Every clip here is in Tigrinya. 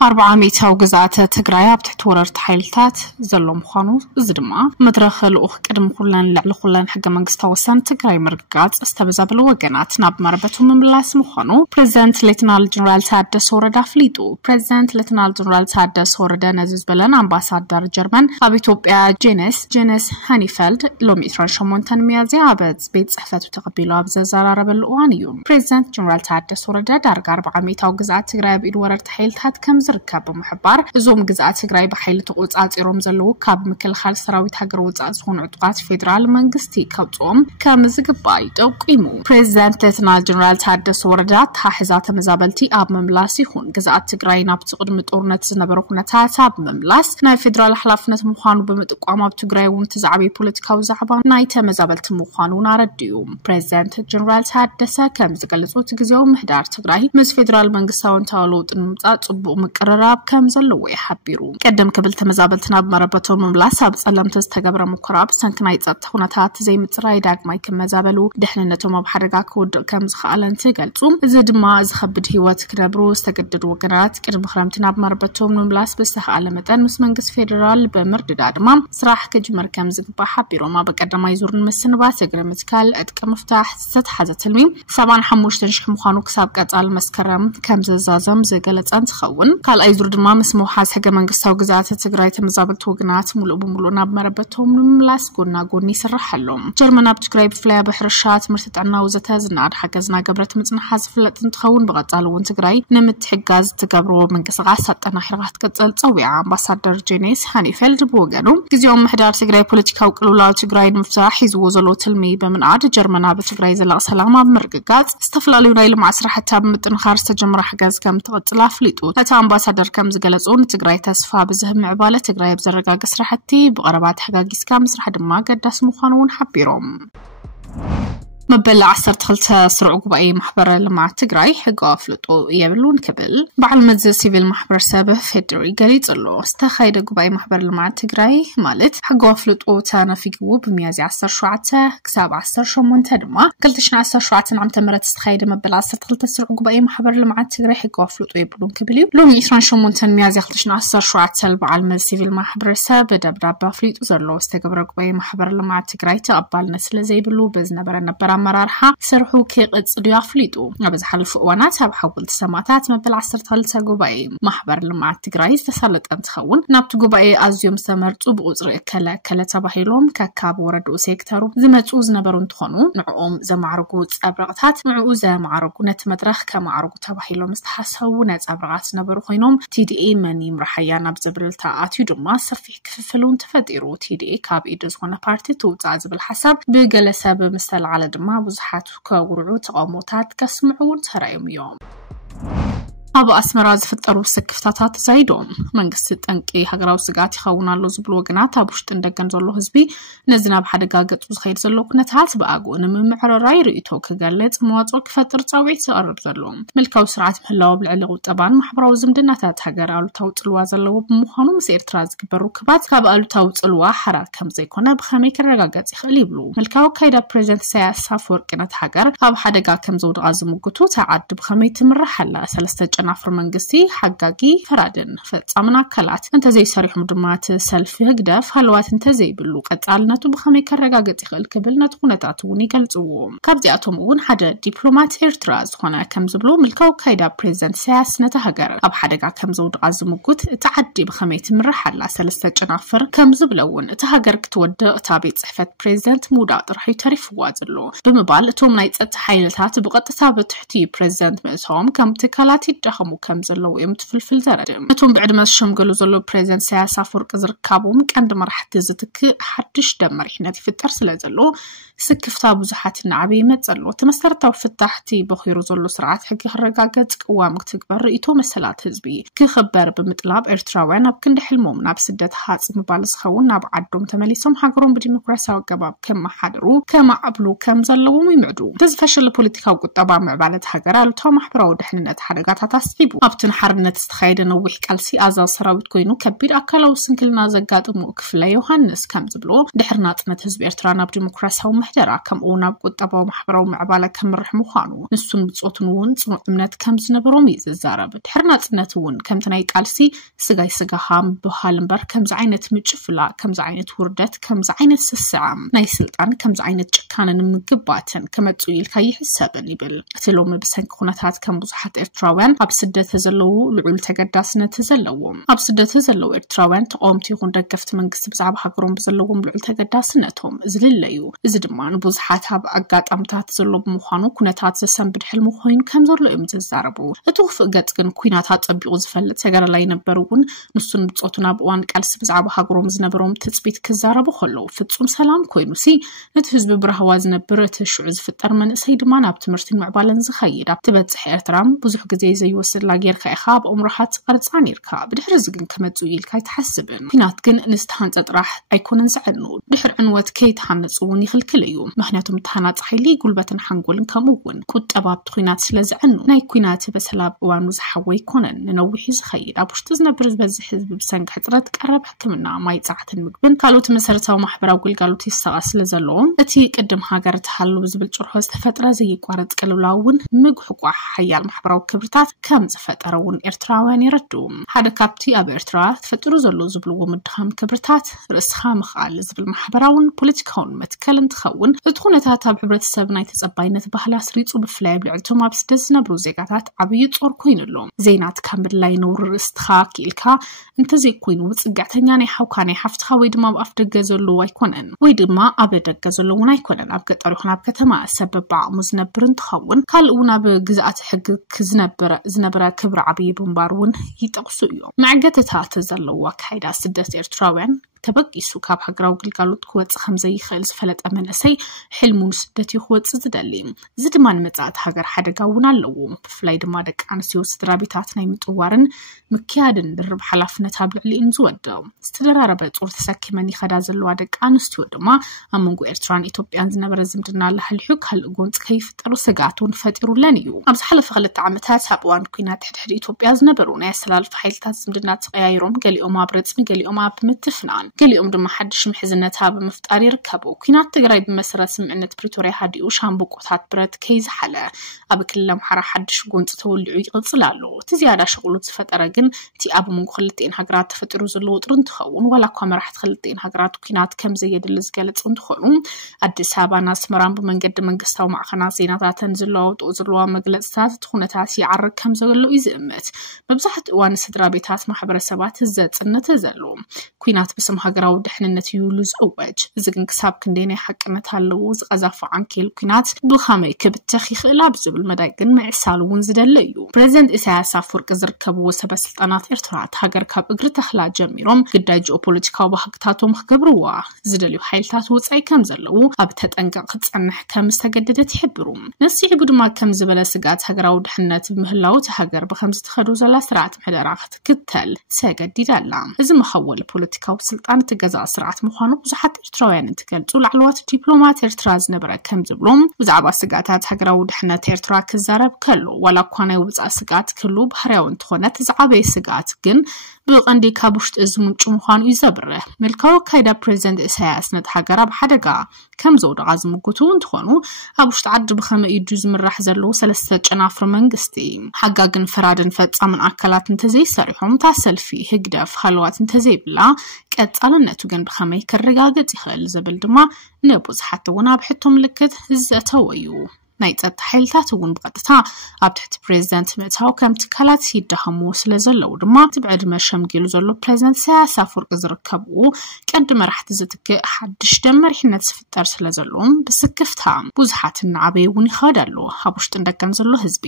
400 ግዛት ትግራይ ኣብ ትሕቲ ወረርቲ ሓይልታት ዘሎም ምዃኑ እዚ ድማ መድረኽ ልኡኽ ቅድሚ ኩለን ልዕሊ ኩለን ሕገ መንግስታዊ ወሰን ትግራይ ምርግጋጽ ዝተበዛበሉ ወገናት ናብ መረበቱ ምምላስ ምዃኑ ፕሬዚደንት ሌተናል ጀነራል ታደሰ ወረደ ኣፍሊጡ። ፕሬዚደንት ሌተናል ጀነራል ታደሰ ወረደ ነዚ ዝበለን ኣምባሳደር ጀርመን ኣብ ኢትዮጵያ ጄነስ ሃኒፈልድ ሎሚ 28 ሚያዝያ ኣብ ቤት ጽሕፈቱ ተቐቢሉ ኣብ ዘዘራረበሉ እዋን እዩ። ፕሬዚደንት ጀነራል ታደሰ ወረደ ዳርጋ 400 ግዛት ትግራይ ኣብ ኢድ ወረርቲ ሓይልታት ከም ዝርከብ ብምሕባር እዞም ግዛት ትግራይ ብሓይሊ ተቆጻጺሮም ዘለዉ ካብ ምክልኻል ሰራዊት ሃገር ወጻኢ ዝኾኑ ዕጡቃት ፌደራል መንግስቲ ከውጽኦም ከም ዝግባእ ጠቂሙ። ፕሬዚደንት ሌተናል ጀነራል ታደሰ ወረደ ታሕዛ ተመዛበልቲ ኣብ መምላስ ይኹን ግዛት ትግራይ ናብቲ ቅድሚ ጦርነት ዝነበረ ኩነታት ኣብ መምላስ ናይ ፌደራል ሓላፍነት ምዃኑ ብምጥቋም ኣብ ትግራይ እውን ተዛዕበየ ፖለቲካዊ ዛዕባ ናይ ተመዛበልቲ ምዃኑ ኣረዲዩ። ፕሬዚደንት ጀነራል ታደሰ ከም ዝገለጹት ግዚያዊ ምሕዳር ትግራይ ምስ ፌደራል መንግስታዊ ተዋለውጥ ንምምጻእ ጽቡቕ ምቅርራብ ከም ዘለዎ ይሓቢሩ። ቀደም ክብል ተመዛበልቲ ናብ መረበቶም ምምላስ ኣብ ጸለምቲ ዝተገብረ ሙከራ ብሰንኪ ናይ ጸጥታ ኩነታት ዘይምጽራይ ዳግማይ ክመዛበሉ ድሕንነቶም ኣብ ሓደጋ ክወድቕ ከም ዝኽኣለን ትገልጹ። እዚ ድማ ዝኸብድ ህይወት ክነብሩ ዝተገደዱ ወገናት ቅድሚ ክረምቲ ናብ መረበቶም ምምላስ ብዝተኽኣለ መጠን ምስ መንግስቲ ፌደራል ብምርድዳድ ድማ ስራሕ ክጅመር ከም ዝግባእ ሓቢሮም። ኣብ ቀዳማይ ዙር ንምስንባት እግረ ምትካል ዕጥቂ ምፍታሕ ዝተተሓዘ ትልሚ 75,000 ምዃኑ ክሳብ ቀጻሊ መስከረም ከም ዝዛዘም ዝገለጸ እንትኸውን ካልኣይ ዙር ድማ ምስ መውሓዝ ሕገ መንግስታዊ ግዛት ትግራይ ተመዛበልቲ ወገናት ሙሉእ ብምሉእ ናብ መረበቶም ንምምላስ ጎና ጎኒ ይስራሕ ኣሎ። ጀርመን ኣብ ትግራይ ብፍላይ ኣብ ሕርሻ ትምህርቲ ጥዕና ወዘተ ዝናድ ሓገዝና ገብረት ምጽናሕ ዝፍለጥ እንትኸውን ብቐጻሊ እውን ትግራይ ንምትሕጋዝ ትገብሮ ምንቅስቓስ ኣጠናኺራ ክትቀጽል ጸዊዓ። ኣምባሳደር ጄነስ ሃኒፈልድ ብወገኑ ግዚያዊ ምሕዳር ትግራይ ፖለቲካዊ ቅልውላው ትግራይ ንምፍታሕ ሒዝዎ ዘሎ ትልሚ ብምንኣድ ጀርመን ኣብ ትግራይ ዘላቕ ሰላም ኣብ ምርግጋጽ ዝተፈላለዩ ናይ ልምዓት ስራሕቲ ኣብ ምጥንኻር ዝተጀመረ ሓገዝ ከም ትቐጽል ኣፍሊጡ። እቲ ኣምባሳደር ከም ዝገለጹ ንትግራይ ተስፋ ብዝህብ ምዕባለ ትግራይ ኣብ ዘረጋግፅ ስራሕቲ ብቐረባ ተሓጋጊዝካ ምስራሕ ድማ ገዳሲ ምዃኑ እውን ሓቢሮም። መበል 12 ስሩዕ ጉባኤ ማሕበር ልምዓት ትግራይ ሕጋዊ ኣፍልጦ የብሉን ክብል በዓል መዚ ሲቪል ማሕበረሰብ ፌደሪ ገሊጹ ኣሎ። ዝተኻየደ ጉባኤ ማሕበር ልምዓት ትግራይ ማለት ሕጋዊ ኣፍልጦ ተነፊግዎ ብሚያዝያ 17 ክሳብ 18 ድማ 2017 ዓ.ም ዝተኻየደ መበል 12 ስሩዕ ጉባኤ ማሕበር ልምዓት ትግራይ ሕጋዊ ኣፍልጦ የብሉን ክብል እዩ። ሎሚ 28 ሚያዝያ 2017 በዓል መዚ ሲቪል ማሕበረሰብ ደብዳቤ ኣፍሊጡ ዘሎ ዝተገብረ ጉባኤ ማሕበር ልምዓት ትግራይ ተቐባልነት ስለዘይብሉ ብዝነበረ መራርሓ ሰርሑ ከይቅጽል ኣፍሊጡ። ኣብ ዝሓለፉ እዋናት ኣብ ሓወልቲ ሰማዕታት መበል 12 ጉባኤ ማሕበር ልምዓት ትግራይ ዝተሳለጠ እንትኸውን ናብቲ ጉባኤ ኣዝዮም ዝተመርጹ ብቁጽሪ እከለ ተባሂሎም ከካብ ወረድኡ ሴክተሩ ዝመጹ ዝነበሩ እንትኾኑ ንዕኦም ዘማዕርጉ ጸብረቕታት ንዕኡ ዘማዕርጉ ነቲ መድረኽ ከማዕርጉ ተባሂሎም ዝተሓሰቡ ነጸብረቓት ዝነበሩ ኮይኖም ቲዲኤ መን ይምራሕያ ናብ ዝብል ተኣትዩ ድማ ሰፊሕ ክፍፍሉን ተፈጢሩ። ቲዲኤ ካብ ኢድ ዝኾነ ፓርቲ ትውጻእ ዝብል ሓሳብ ብገለ ሰብ ምስተልዓለ ድማ ብዙሓት ከውርዑ ተቃውሞታት ከስምዑን ተራእዮም እዮም። ኣብ ኣስመራ ዝፍጠሩ ስክፍታታት ዘይዶም መንግስቲ ጠንቂ ሃገራዊ ስጋት ይኸውን ኣሎ ዝብሉ ወገናት ኣብ ውሽጢ እንደገን ዘሎ ህዝቢ ነዚ ናብ ሓደጋ ገጹ ዝኸይድ ዘሎ ኩነታት ብኣግኡ ንምምሕራራይ ርእይቶ ክገልጽ መዋጽኦ ክፈጥር ጻውዒት ዝቐርብ ዘሎ መልካዊ ስርዓት ምህላው ብልዕሊ ቁጠባን ማሕበራዊ ዝምድናታት ሃገር ኣሉታዊ ጽልዋ ዘለዎ ብምዃኑ ምስ ኤርትራ ዝግበሩ ክባት ካብ ኣሉታዊ ጽልዋ ሓራር ከም ዘይኮነ ብኸመይ ክረጋገጽ ይኽእል ይብሉ። መልካዊ ካይዳ ፕሬዚደንት ኢሳያስ ኣፈወርቂ ነቲ ሃገር ኣብ ሓደጋ ከም ዘውድቓ ዝምግቱ ተዓዲ ብኸመይ ትምራሕ ኣላ። ሰለስተ ጨናፍር መንግስቲ ሓጋጊ ፈራድን ፈጻምን ኣካላት እንተዘይሰሪሖም ድማ ሰልፊ ህግደፍ ሃልዋት እንተዘይብሉ ቀጻልነቱ ብኸመይ ከረጋገጽ ይኽእል ክብል ነቲ ኩነታት እውን ይገልጽዎ። ካብዚኣቶም እውን ሓደ ዲፕሎማት ኤርትራ ዝኾነ ከም ዝብሉ ምልካዊ ካይዳ ፕሬዚደንት ኢሳያስ ነቲ ሃገር ኣብ ሓደጋ ከም ዘውድቓ ዝምግት እቲ ዓዲ ብኸመይ ትምራሕ ኣላ። ሰለስተ ጨናፍር ከም ዝብለ እውን እቲ ሃገር ክትወድቕ እታ ቤት ጽሕፈት ፕሬዚደንት ምውዳቕ ጥራሕ ተሪፍዋ ዘሎ ብምባል እቶም ናይ ጸጥታ ሓይልታት ብቐጥታ በትሕቲ ፕሬዚደንት ምእተዎም ከም ትካላት ይዳኸሙ ከም ዘለው እዮም ትፍልፍል ዘረድም። እቶም ብዕድመ ዝሸምገሉ ዘሎ ፕሬዚደንት ኢሳያስ ኣፈወርቂ ዝርከቦም ቀንዲ መራሕቲ ዝትክእ ሓድሽ ደም መሪሕነት ይፍጠር ስለ ዘሎ ስክፍታ ብዙሓት ንዓበይ ይመጽእ ኣሎ። እቲ መሰረታዊ ፍታሕቲ በኺሩ ዘሎ ስርዓት ሕጊ ክረጋገጽ ቅዋም ክትግበር ርእይቶ መሰላት ህዝቢ ክኽበር ብምጥላብ ኤርትራውያን ኣብ ክንዲ ሕልሞም ናብ ስደት ሓፂ ምባል ዝኸውን ናብ ዓዶም ተመሊሶም ሃገሮም ብዲሞክራሲያዊ ገባብ ከመሓድሩ ከማዕብሉ ከም ዘለዎም ይምዕዱ። ተዝፈሸለ ፖለቲካዊ ቁጠባ ምዕባለት ሃገር ኣሉታዊ ማሕበራዊ ድሕንነት ሓደጋታት ኣስዒቡ ኣብትን ሓርነት ዝተኻየደ ነዊሕ ቃልሲ ኣዛዝ ሰራዊት ኮይኑ ከቢድ ኣካላዊ ስንክልና ዘጋጥሙ ክፍለ ዮሃንስ ከም ዝብሎ ድሕሪ ናጽነት ህዝቢ ኤርትራ ናብ ዲሞክራሲያዊ ምሕደራ ከምኡ ናብ ቁጠባዊ ማሕበራዊ ምዕባለ ከምርሕ ምዃኑ ንሱን ብጾቱን እውን ጽኑዕ እምነት ከም ዝነበሮም ይዛረብ ድሕሪ ናጽነት እውን ከምቲ ናይ ቃልሲ ስጋይ ስጋሃ ብሃል እምበር ከምዚ ዓይነት ምጭፍላ ከምዚ ዓይነት ውርደት ከምዚ ዓይነት ስስዓም ናይ ስልጣን ከምዚ ዓይነት ጭካነን ምግባትን ከመጹ ኢልካ ይሕሰብን ይብል እቲ ሎሚ ብሰንኪ ኩነታት ከም ብዙሓት ኤርትራውያን ኣብ ስደት ዘለዉ ልዑል ተገዳስነት ዘለዎም ኣብ ስደት ዘለዉ ኤርትራውያን ተቃውምቲ ይኹን ደገፍቲ መንግስቲ ብዛዕባ ሃገሮም ዘለዎም ልዑል ተገዳስነቶም ዝልለዩ እዚ ድማ ንብዙሓት ኣብ ኣጋጣምታት ዘሎ ብምዃኑ ኩነታት ዘሰንብድ ሕልሚ ኮይኑ ከም ዘሎ እዮም ዝዛረቡ እቲ ክፉእ ገጽ ግን ኩናት ኣጸቢቑ ዝፈልጥ ተገረላይ ነበር እውን ንሱን ብጾቱን ኣብ እዋን ቃልሲ ብዛዕባ ሃገሮም ዝነበሮም ትጽቢት ክዛረቡ ከለዉ ፍጹም ሰላም ኮይኑ ሲ ነቲ ህዝቢ ብረህዋ ዝነብር እቲ ሽዑ ዝፍጠር መንእሰይ ድማ ናብ ትምህርቲ ምዕባለን ዝኸይድ ኣብ ትበጽሕ ኤርትራም ብዙሕ ግዜ ዘይወስድላ ጌርካ ኢኻ ኣብ እምሮሓት ቅርጻ ነርካ ብድሕሪ እዚ ግን ከመጹ ኢልካ ይትሓስብን ኩናት ግን ንዝተሃንጸ ጥራሕ ኣይኮነን ዝዕኑ ድሕሪ ዕንወት ከይተሃነጹ እውን ይኽልክል እዩ ምክንያቱም ተሃናጽ ሓይሊ ጉልበትን ሓንጎልን ከምኡ እውን ቁጠባ ኣብቲ ኩናት ስለ ዝዕኑ ናይ ኩናት በሰላብ እዋኑ ዝሓወ ይኮነን ንነዊሕ ዝኸይድ ኣብ ውሽጢ ዝነብር ዝበዝሕ ህዝቢ ብሰንኪ ሕፅረት ቀረብ ሕክምና ማይ ጻዕትን ምግብን ካልኦት መሰረታዊ ማሕበራዊ ግልጋሎት ይሰቓ ስለ ዘለዎም እቲ ቅድም ሃገር ተሃሉ ዝብል ጭርሖ ዝተፈጥረ ዘይቋረጽ ቅልውላውን ምግሕቋሕ ሓያል ማሕበራዊ ክብርታት ከም ዝፈጠረውን ኤርትራውያን ይረድኡ ሓደ ካብቲ ኣብ ኤርትራ ተፈጥሩ ዘሎ ዝብልዎ ምድኻም ክብርታት ርእስኻ ምኽኣል ዝብል ማሕበራውን ፖለቲካውን መትከል እንትኸውን እቲ ኩነታት ኣብ ሕብረተሰብ ናይ ተጸባይነት ባህላ ስሪጹ ብፍላይ ብልዕልቶም ኣብ ስደት ዝነብሩ ዜጋታት ዓብዪ ጾር ኮይኑሎም ዜናት ካብ ምድላይ ነውሪ ርእስትኻ ክኢልካ እንተዘይኮይኑ ብጽጋዕተኛ ናይ ሓውካ ናይ ሓፍትኻ ወይ ድማ ኣብ ኣፍ ደገ ዘሎ ኣይኮነን ወይ ድማ ኣብ ደገ ዘሎ እውን ኣይኮነን ኣብ ገጠር ይኹን ኣብ ከተማ ሰበብ ዓቕሙ ዝነብር እንትኸውን ካልእ እውን ኣብ ግዝኣት ሕጊ ዝነበረ ክብሪ ዓብዪ ብምባር እውን ይጠቕሱ እዮም መዕገተታት ዘለዎ ኣካይዳ ስደት ኤርትራውያን ተበቂሱ ካብ ሃገራዊ ግልጋሎት ክወጽእ ከም ዘይኽእል ዝፈለጠ መንእሰይ ሕልሙ ንስደት ይኽወጽእ ዝደሊ እዚ ድማ ንመጻእቲ ሃገር ሓደጋ እውን ኣለዎ ብፍላይ ድማ ደቂ ኣንስትዮ ስድራ ቤታት ናይ ምጥዋርን ምክያድን ድርብ ሓላፍነት ኣብ ልዕሊኡን ዝወድቕ ዝተደራረበ ጾር ተሰኪመን ይኸዳ ዘለዋ ደቂ ኣንስትዮ ድማ ኣብ መንጎ ኤርትራን ኢትዮጵያን ዝነበረ ዝምድና ላሕልሑ ካልእ ጎንፂ ከይፍጠሩ ስጋት እውን ፈጢሩለን እዩ ኣብ ዝሓለፈ 2 ዓመታት ኣብ እዋን ኩናት ሕድሕድ ኢትዮጵያ ዝነበሩ ናይ ኣሰላልፋ ሓይልታት ዝምድና ተቐያይሮም ገሊኦም ኣብ ረጽኒ ገሊኦም ኣብ ምትፍናን ገሊኦም ድማ ሓድሽ ምሕዝነት ኣብ ምፍጣር ይርከቡ ኩናት ትግራይ ብመሰረት ስምዕነት ፕሪቶሪያ ሃዲኡ ሻምብቆታት ብረት ከይዝሓለ ኣብ ክልል ኣምሓራ ሓድሽ ጎንፂ ተወልዑ ይቕጽል ኣሎ እቲ ዝያዳ ሸቕሎት ዝፈጠረ ግን እቲ ኣብ መንጎ ክልቲአን ሃገራት ተፈጢሩ ዘሎ ውጥር እንትኸውን ዋላ እኳ መራሕቲ ክልቲአን ሃገራት ኩናት ከም ዘየድሊ ዝገልጽ እንትኾኑ ኣዲስ ኣበባን ኣስመራን ብመንገዲ መንግስታዊ ማዕኸናት ዜናታትን ዝለዋወጡ ዘለዋ መግለጽታት እቲ ኩነታት ይዓርግ ከም ዘሎ እዩ ዝእምት መብዛሕትኡ እዋን ስድራ ቤታት ማሕበረሰባት ዘጽንት ዘሎ ኩናት ብስም ሃገራዊ ድሕንነት ይውሉ ዝእወጅ እዚ ግን ክሳብ ክንደይ ናይ ሓቅነት ኣለዎ ዝቐዛፉ ዓንኬል ኩናት ብኸመይ ክብተኽ ይኽእል ኣብ ዝብል መዳይ ግን ምዕሳል እውን ዝደለ እዩ ፕሬዚደንት ኢሳያስ ኣፈወርቂ ዝርከብዎ ሰበስልጣናት ኤርትራ ሃገር ካብ እግሪ ተኽላ ጀሚሮም ግዳይ ጂኦፖለቲካዊ ባህግታቶም ክገብርዋ ዝደልዩ ሓይልታት ወጻኢ ከም ዘለዉ ኣብ ተጠንቀቕ ክጸንሕ ከም ዝተገደደት ይሕብሩ ነሲዒቡ ድማ ከም ዝበለ ስጋት ሃገራዊ ድሕንነት ብምህላው እቲ ሃገር ብከምዚ ትኸዶ ዘላ ስርዓት ምሕደራ ክትክተል ተገዲዳ ኣላ እዚ መኸወል ፖለቲካዊ ስልጣን ትገዛእ ስርዓት ምዃኑ ብዙሓት ኤርትራውያን እንትገልጹ ላዕለዋት ዲፕሎማት ኤርትራ ዝነበረ ከም ዝብሎም ብዛዕባ ስጋታት ሃገራዊ ድሕንነት ኤርትራ ክዛረብ ከሎ ዋላ እኳ ናይ ውፃእ ስጋት ክህሉ ባህርያዊ እንትኾነ ዝዓበየ ስጋት ግን ብቐንዲ ካብ ውሽጢ እዚ ምንጩ ምዃኑ ይዘብርህ መልካዊ ካይዳ ፕሬዚደንት ኢሳያስ ነቲ ሃገር ኣብ ሓደጋ ከም ዘውደቓ ዝምግቱ እንትኾኑ ኣብ ውሽጢ ዓዲ ብኸመይ እዩ ዝምራሕ ዘለዎ 3 ጨናፍር መንግስቲ ሓጋግን ፈራድን ፈጻምን ኣካላት እንተዘይሰሪሖም ታሰልፊ ህግደፍ ሃልዋት እንተዘይብላ ቀጻልነቱ ግን ብኸመይ ክረጋገጽ ይኽእል ዝብል ድማ ንብዙሓት እውን ኣብ ሕቶ ምልክት ዘእተወ እዩ ናይ ጸጥታ ሓይልታት እውን ብቐጥታ ኣብ ትሕቲ ፕሬዚደንት ምእታው ከም ትካላት ይደኸሙ ስለ ዘለዉ ድማ ትብዕድመ ሸምጊሉ ዘሎ ፕሬዚደንት ኢሳያስ ኣፈወርቂ ዝርከቡ ቀንዲ መራሕቲ ዝትክእ ሓድሽ መሪሕነት ዝፍጠር ስለ ዘለዎም ብስክፍታ ብዙሓት ንዓበይ እውን ይኸድ ኣሎ ኣብ ውሽጢ ደገን ዘሎ ህዝቢ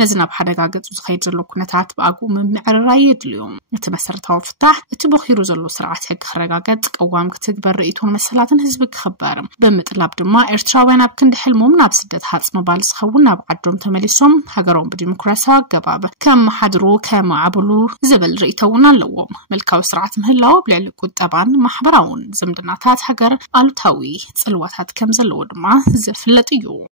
ነዚ ናብ ሓደጋ ገጹ ዝኸይድ ዘሎ ኩነታት ብኣግኡ ምምዕርራይ የድልዮም እቲ መሰረታዊ ፍታሕ እቲ በኺሩ ዘሎ ስርዓት ሕጊ ክረጋገጽ ቀዋም ክትግበር ርእይቶን መሰላትን ህዝቢ ክኽበር ብምጥላብ ድማ ኤርትራውያን ኣብ ክንዲ ሕልሞም ናብ ስደት مبالغ خون ناب عدم تمليسهم هجرهم بديمقراطية جباب كم حضروا كم عبلوا زبل ريتونا لوم ملكوا سرعة مهلاو بلعلقوا طبعا محبراون زمدناتات هجر ألوتاوي صلواتات كم زلود ما زفلت يو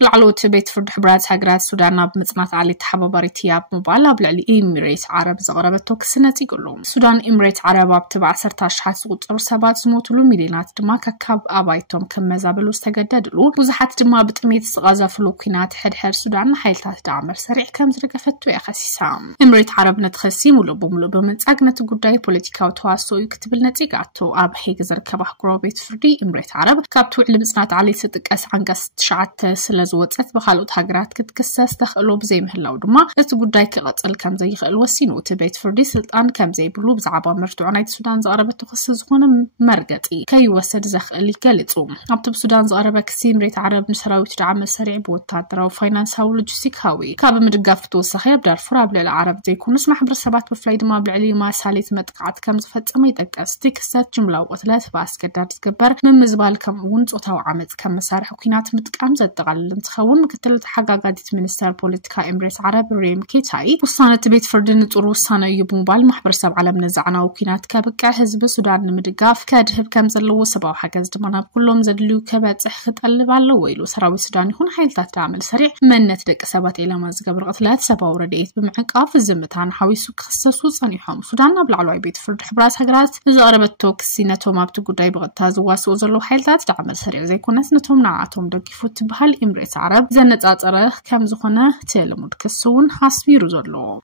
لعلوت بيت فرد حبرات هاجرات السودان بمصنات علي تحبباري تياب موبايل بلعلي إميريت عرب زغربتو كسنتي يقولون السودان إميريت عرب بتبع 16 حاسوط رسابات زموتلو مدينات دما ككاب أبايتهم كم زابلو استجددلو وزحت دما بتميت غازا فلوكينات حد السودان حيلتات دعمر سريع كم زرقفتو يا خسيسام إميريت عرب نتخسي ملو بمنطقة قداي بوليتيكا وتواصل يكتب لنا تيجاتو أب هيك زركب حقرو بيت فردي إمريت عرب كابتو علم صنعت علي ستك عنقس تشعت سلزوت بخالوت هاجرات كتكسس دخلوا بزي مهلا ودما قداي كقتل كم زي خل وسينو تبيت فردي سلطان كم زي بلو بزعبا مرتوع نايت السودان زقربت تخصص هنا مرقتي كي وسد زخ اللي قالتو عبتب السودان زقربة كسي إمريت عرب نشراوي تدعم سريع بوتادرا وفاينانس هاو لوجستيك هاوي كاب مدقافتو سخير بدارفور بلا العرب زي يكون اسمح برسبات بفلايد ما بالعلي ما ساليت متقعد كم زفت ما يتقاس تكسات جملة وثلاث باسكدار تكبر من مزبال كم ونت وتو عمد كم مسارح وكينات متقام زدغال انتخون مكتلت حاجة قادت منستر بوليتيكا إمريت عرب ريم كيتاي وصانة بيت فردن طرو صانة يبومبال محبر سب على منزعنا وكينات كبقع حزب السودان مدقاف كادهب كم زلو سبا وحاجز دمانا كلهم زدلو كبات خط قلب على ويلو سراوي السودان يكون حيلتات تعمل سريع من نتدق سبات إلى ما زقبر قتلات سبا ورديت بمعقاف الزمتان حاويسو كخصصو صانيحهم السودان بلعلو بيت فرد حبراس هجرات زقربتو كسينتو ما بتقداي بغتاز واسو زلو حيلتات تعمل سريع زي كونت نتهم نعاتهم دقيفوت بهال إمريت عرب زنت أطره كم زخونه تلمود كسون حاسبيرو زلو